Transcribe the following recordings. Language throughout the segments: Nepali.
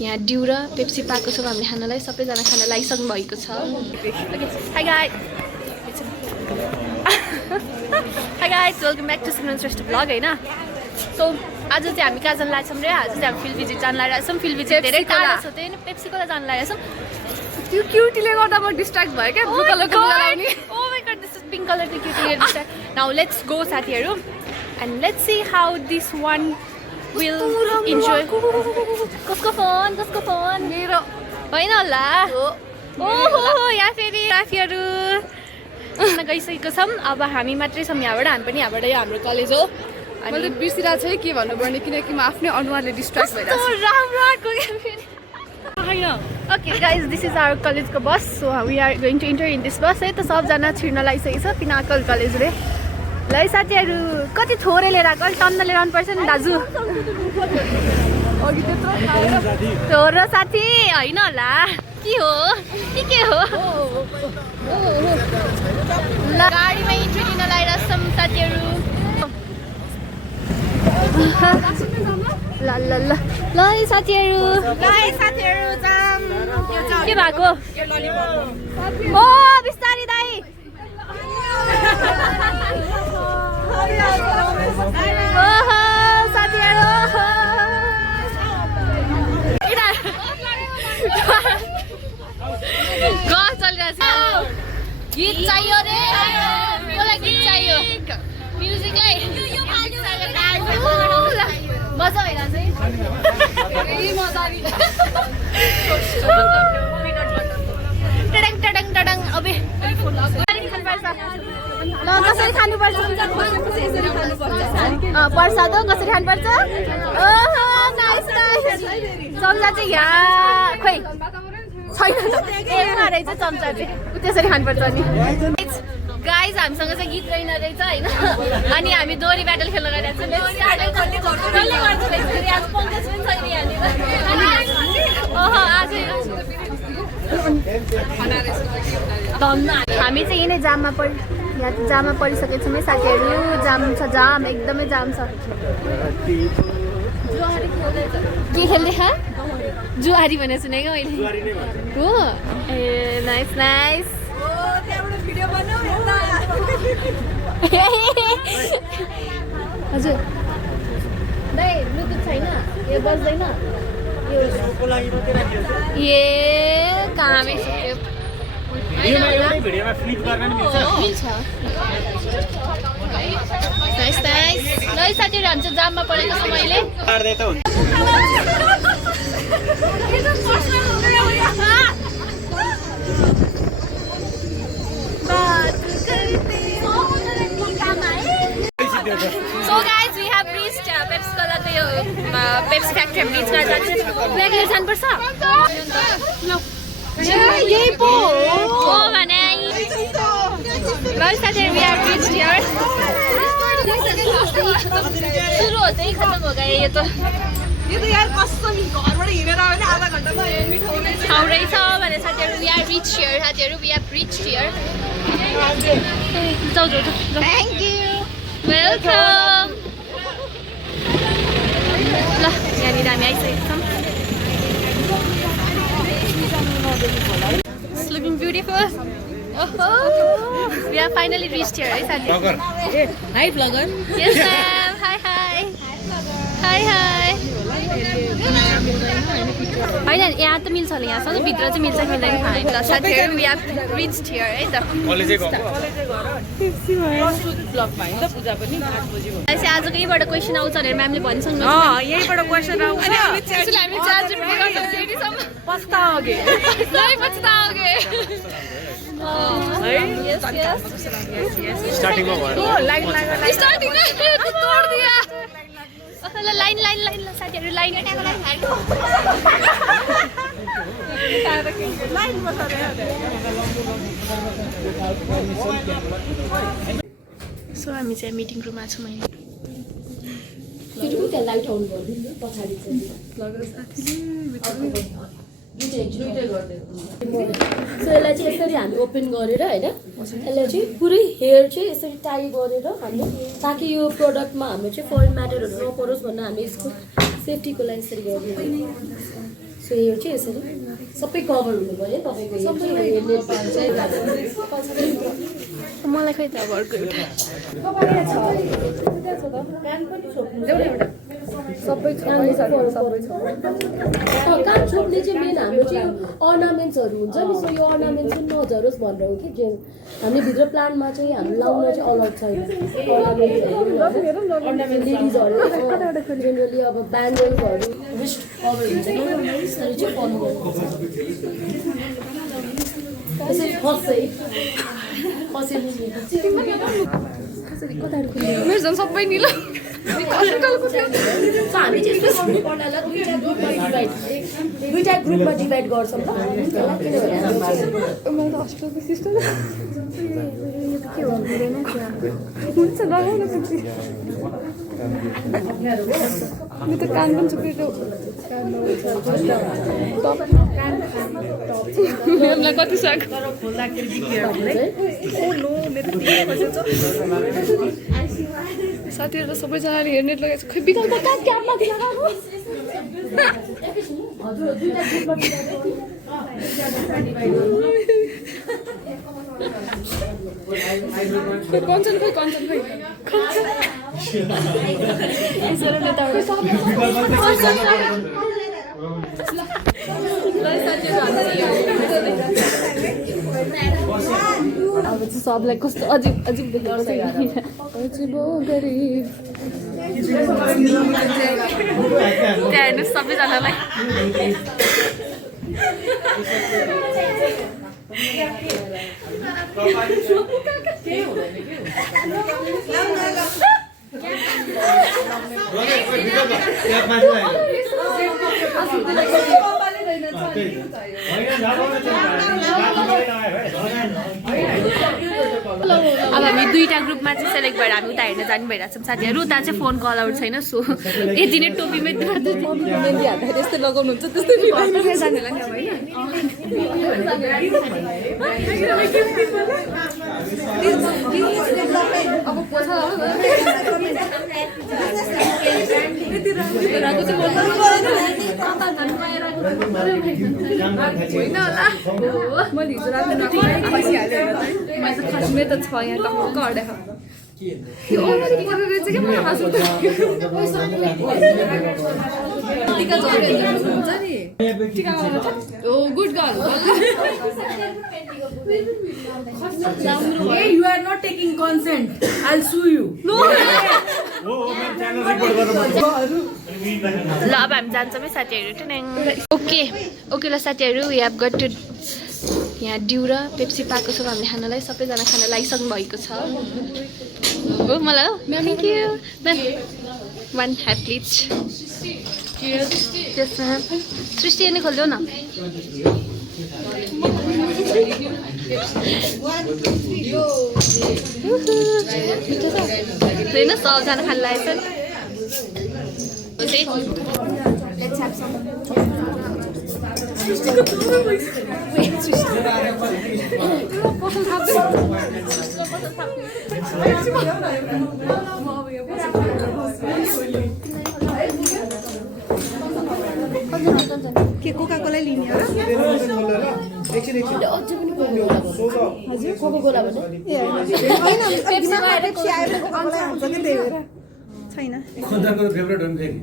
यहाँ ड्यू र पेप्सी पाएको छौँ हामीले खानालाई सबैजना खाना लागिसक्नु भएको छ hi guys hi guys welcome back to Simran Shrestha vlog हैन सो आज चाहिँ हामी कहाँ जान लागेछौँ रे आज चाहिँ हामी फिल्ड भिजिट जान लागिरहेछौँ फिल्ड भिजिट धेरै टाढा छ त्यही नै पेप्सीकोला जान लागेछौँ त्यो क्युटीले गर्दा म डिस्ट्र्याक्ट भयो क्या ब्लू कलरको लगाउने oh my god this is pink colour त्यो क्युटीले डिस्ट्र्याक्ट नाउ लेट्स गो साथीहरु and let's see how this one will enjoy कसको फोन मेरो हैन होला ओहो यहाँ फेरि साथीहरु गइसकेको छौँ अब हामी मात्रै छौँ यहाँबाट हामी पनि यहाँबाट यो हाम्रो कलेज हो मैले बिर्सिरहेको छु के भन्नुपर्ने किनकि म आफ्नै अनुहारले डिस्ट्र्याक्ट भइरहेको छु राम्रो आएको Okay guys, this is our college ko bus. So we are going to enter in this bus. है त सबजना छिर्न लागिसकेको छ पिनाकल कलेज रे ल साथीहरु कति थोरै लिएर आएको टन्न लिएर आउनु पर्छ नि दाजु अघि त्यत्रो थोरो साथी हैन होला के हो ल गाडीमा इन्ट्री लिन लागिरहेछौँ साथीहरु ल ल ल ल साथीहरु जाम के भएको ओ बिस्तारी दाइ ओहो साथीहरु गफ चलिरहेछ गीत चाहियो रे मलाई गीत चाहियो म्युजिकलाई मजा भइरहेछ टडङ अबे ल कसरी खानुपर्छ प्रसाद हो कसरी खानुपर्छ ओहो नाइस चम्चा चाहिँ यहाँ खोइ छैन रहेछ चम्चा चाहिँ त्यसरी खानुपर्छ नि गाइज हामीसँग चाहिँ गीत रहेन रहेछ होइन अनि हामी दोहोरी ब्याटल खेल्न गइरहेको हामी चाहिँ यही नै जाममा परिसकेको छौँ है साथीहरु जाम छ जाम एकदमै जाम छ के खेल्दै जुहारी भनेर सुनेको मैले हो ए नाइस हजुर दाइ ब्लुटुथ छैन यो बज्दैन ए कामै सक्यो मिल्छ नाइस ल साथीहरु हामी चाहिँ जाममा परेको छु मैले So guys, we have reached Pepsi Cola the Pepsi factory have reached our junction. Where can you stand for sir? No. Yay po. Oh manai. Guys, today we have reached here. सुरु होते ही खत्म हो गए ये तो यार कसम घरबाट हिँडेर आयो भने आधा घण्टामा मिठो हुँदैछ भने साथीहरु we are reached here साथीहरु we have reached here जाऊ thank you welcome ल यहाँनिर हामी आइसकेको छौँ it's looking beautiful we have finally reached here है साथीहरु hi vlogger yes ma'am hi होइन यहाँ त मिल्छ होला यहाँसँग भित्र चाहिँ मिल्छ मिल्दैन खाने ल साथीहरु we have reached here है त कलेजै गएको ब्लगमा हैन त पूजा पनि 8 बजे भयो अहिले आज कहीबाट क्वेशन आउँछ भनेर म्यामले भन्छन् यहीबाट क्वेशन आउँछ अनि हामी चार्ज गर्छ फेरिसम्म पस्ताओगे स्टार्टिङमा भयो लाइन तोड दिया ल लाइन साथीहरु लाइन सो हामी चाहिँ मिटिङ रुममा छौँ अहिले लाइट अन गर्दिनु पछाडी चाहिँ सो यसलाई चाहिँ यसरी हामी ओपन गरेर हैन यसलाई चाहिँ पुरै हेयर चाहिँ यसरी टाई गरेर हामी ताकि यो प्रोडक्टमा हाम्रो चाहिँ फरेन म्याटरहरु नपरोस् भनेर हामी यसको सेफ्टीको लागि यसरी गर्दिन्छौँ सो यो चाहिँ यसरी सबै कभर हुनु पर्यो तपाईँको यो चाहिँ मलाई खै त अब अर्को एउटा सबै कान छोप्ने चाहिँ मेन हाम्रो चाहिँ अर्नामेन्ट्सहरू हुन्छ नि सो यो अर्नामेन्ट चाहिँ नझरोस् भनेर हो कि जे हामी भित्र प्लान्टमा चाहिँ हामी लाउन चाहिँ अलाउड छैन लेडिजहरू जेनरली अब ब्यान्डलहरू रिस्ट कभर हुन्छ नि यसरी चाहिँ फलो गर्नुपर्छ यसरी मेरो झन् सबै निलो हामी चाहिँ यस्तो गर्नु पर्ला दुईटा ग्रुपमा डिभाइड गर्छौँ ल मैले त हस्पिटलको सिस्टर हुन्छ लगाउन सक्छ मेरो त कान पनि चुकेको मेमलाई कति साग साथीहरू त सबैजनाले हेर्ने लगाएको छ खै बिगाल त कहाँ क्यापमा हजुर दुईटा ग्रुपमा कञ्चन खै कञ्चन खै अब चाहिँ सबलाई कस्तो अजिब अजिब देख्छ अजिबो गरिब त्यहाँ हेर्नुहोस् सबैजनालाई अब हामी दुईटा ग्रुपमा चाहिँ सेलेक्ट भएर हामी उता हेर्न जानु भइरहेको छौँ साथीहरू उता चाहिँ फोनको अलाउड छैन सो यति नै टोपीमै त्यस्तै लगाउनुहुन्छ त्यस्तै जानेला नि अब होइन होला मैले हिजो राति खसिहालेँ मेरो त छ यहाँ टक्क अड्या यो अगाडि गरेर चाहिँ के मलाई हाँस उठ्यो टिका हुन्छ नि टिका ओ good girl Hey, you are not taking consent. I'll sue you. ल अब हामी जान्छौँ है साथीहरू ओके ओके ल साथीहरू वी हेभ गट टु यहाँ डिउ र पेप्सी पाएको छौँ हामीले खानालाई सबैजना खाना लागिसक्नु भएको छ हो मलाई हो थ्याङ्क यू म्याम वान ह्याभ प्लिज यस म्याम सृष्टि नै खोलिदेऊ न होइन सबजना खान लागेको के कोका-कोला लिने हो र? हजुर कोका-कोला भने छैन खन्दाको फेभरेट हो नि फेरि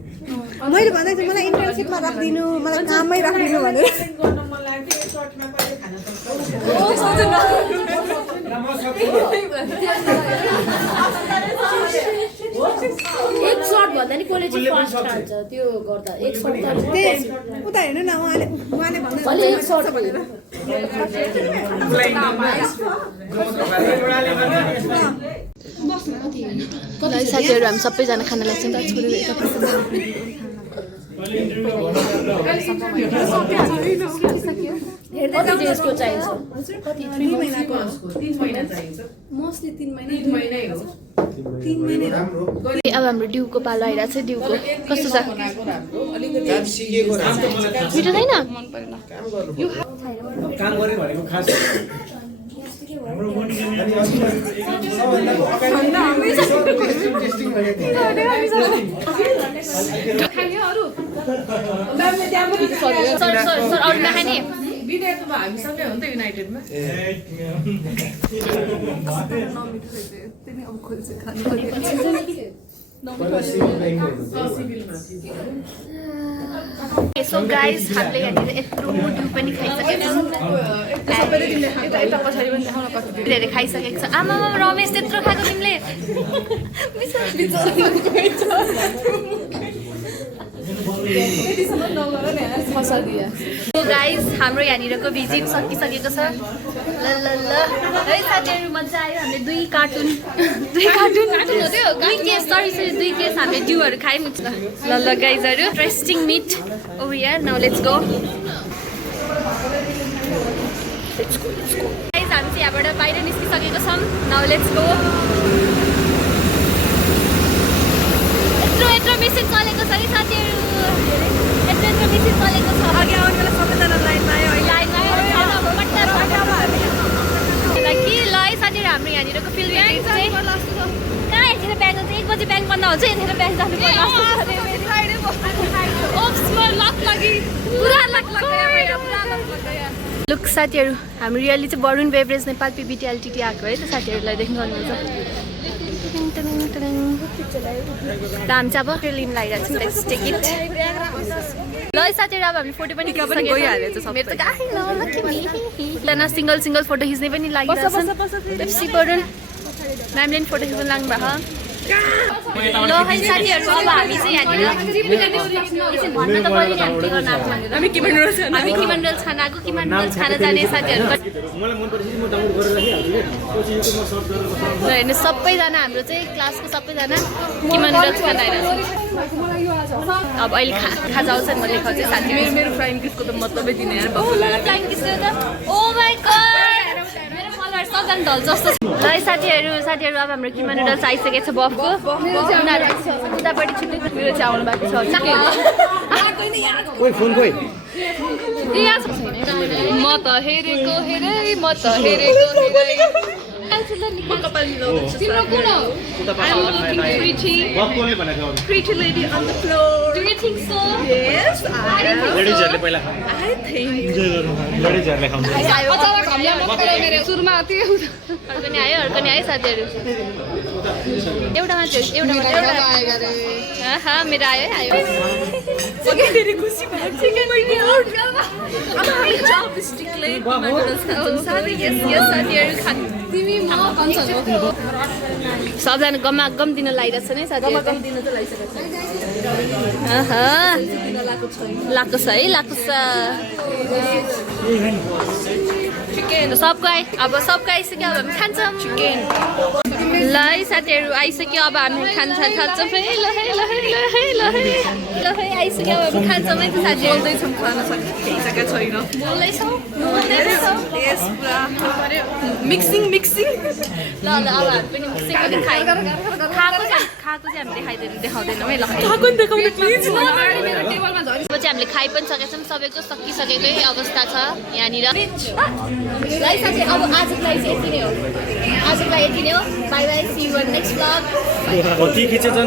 मैले भन्दै थिएँ मलाई इन्टर्नसिपमा राख्दिनु मलाई काममै राख्दिनु भनेर एक सर्ट भन्दा नि कसले चाहिँ फास्ट खान्छ त्यो गर्दा एक सर्ट उता हेर्नु न उहाँले भन्दै भले एक सर्ट भनेर साथीहरू हामी सबैजना खाना लाग्छौँ कति डेजको चाहिन्छ कति 3 महिनाको मोस्टली 3 महिना अब हाम्रो डिउको पालो आइरहेको छ डिउको कस्तो छ मिठो छैन काम गरे भनेको खास सर अरू नखाने विदेशमा हामी सँगै हो नि त युनाइटेडमा सो गाइज हामीले यहाँनिर यत्रो ड्यु पनि खाइसकेको छौँ धेरै खाइसकेको छ आमा रमेश त्यत्रो खाएको तिमीले गाइज हाम्रो यहाँनिरको भिजिट सकिसकेको छ ल ल ल है साथीहरू मजा आयो हामीले 2 कार्टुन दुई केस हामीले ड्युहरू खायौँ ल ल गाइजहरू interesting meat over here now let's go guys हामी चाहिँ यहाँबाट बाहिर निस्किसकेको छौँ नाउ लेट्स गो यत्रो मिसिन चलेको छ है साथीहरू यत्रो मिसिन चलेको छ अघि आउने बेला सबैजना लाइनमा आयो कि ल है साथीहरू हाम्रो यहाँनिरको फिल्म चाहिँ कहाँ यतिखेर ब्याङ्क हुन्छ 1 बजी ब्याङ्क बन्द हुन्छ यतिखेर ब्याङ्क जानु लुक साथीहरू हाम्रो रियली चाहिँ Varun beverage Nepal PVT LTT आएको है त साथीहरूलाई देख्नु गर्नुहुन्छ हामी चाहिँ अब फिल्म लगाइरहेको छौँ लेट्स टेक इट ल साथीहरू अब हामी फोटो पनि गइहालेको छ एकजना सिङ्गल फोटो खिच्ने पनि लागिरहेको छ पेप्सी वरुण म्यामले पनि फोटो खिच्न लाग्नु भएको ल है साथीहरू अब हामी चाहिँ यहाँनिर भन्न त पऱ्यो हामी के मनोरञ्जन खान आएको के मनोरञ्जन खान जाने साथीहरू हेर्नु सबैजना हाम्रो चाहिँ क्लासको सबैजना के मनोरञ्जन खान आइरहेको अब अहिले खाजा आउँछ नि म लेखाउँछु साथीहरू मेरो फ्लाइङ किसको त मतलबै दिने यार फ्लाइङ किसको त ओ माई गॉड मेरो फलोअर्स सबजना ढल जस्तो ल साथीहरू अब हाम्रो किमा नुडल्स आइसकेको छ बफको उतापट्टि छुट्टै मेरो चाहिँ आउनु भएको छ म त हेरेको Pretty lady on the floor. Do you think so? Yes. लेडिजहरुले पहिला I think. इन्जोय गर्नु लेडिजहरुले खान्छ सुरुमा त्यो अर्को नि आयो साथीहरू एउटा मात्रै हा मेरो आयो धेरै खुसी भएको साथीहरू खानु तिमी म कन्सर्ट हो सबजना गम्मा गम दिन लागिरहेछ नि साथीहरू लाएको छ है सबको सबको आइसक्यो अब हामी खान्छौँ चिकन ल है साथीहरू आइसक्यो अब हामी खान्छौँ आइसक्यो अब हामी खान्छौँ है त साथीहरू खान सकिसकेको छैन बोल्दैछौँ मिक्सिङ ल अब हामी पनि मिक्सिङ पनि खाएको चाहिँ हामी देखाउँदैनौँ है ल अब चाहिँ हामीले खाइ पनि सकेको छौँ सबैको सकिसकेकै अवस्था छ यहाँनिर ल साथी अब आजको लागि चाहिँ यति नै हो bye bye see you next vlog खिचेछ